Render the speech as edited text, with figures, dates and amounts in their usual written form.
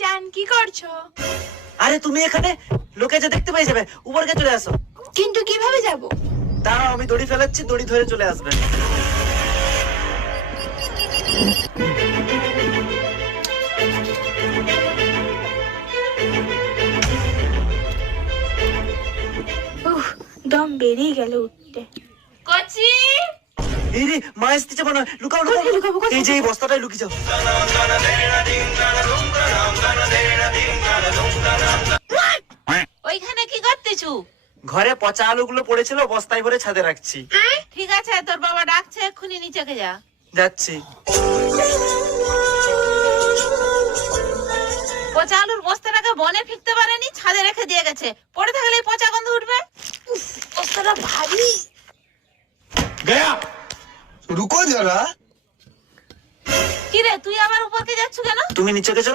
ভাইজান কি করছো? আরে তুমি এখানে, লোকে যে দেখতে পেয়ে যাবে, উপরকে চলে আসো। কিন্তু কিভাবে যাব? দাঁড়াও, আমি দড়ি ফেলাচ্ছি, দড়ি ধরে চলে আসবেন। উহ, দম বেরিয়ে গেল উঠতে। কচি এই রে, মা এসেছে মনে হয়, লুকাও লুকাও। কোথায় লুকাবো, কোথায়? এই যে এই বস্তাটাই লুকিয়ে যাও। ওইখানে কি করতেছু? ঘরে পচা আলুগুলো পড়েছিল, বস্তায় ভরে ছাদে রাখছি। ঠিক আছে, তোর বাবা ডাকছে, এক্ষুনি নিচেকে যা। যাচ্ছি। পচা আলুর বস্তাটাকে বনে ফিরতে পারেনি, ছাদে রেখে দিয়ে গেছে। পড়ে থাকলে এই পচা গন্ধ উঠবে। বস্তাটা ভারী। गया रुको जरा। কিরে, তুই আবার উপরকে যাচ্ছ কেন? তুমি নিচে গেছো,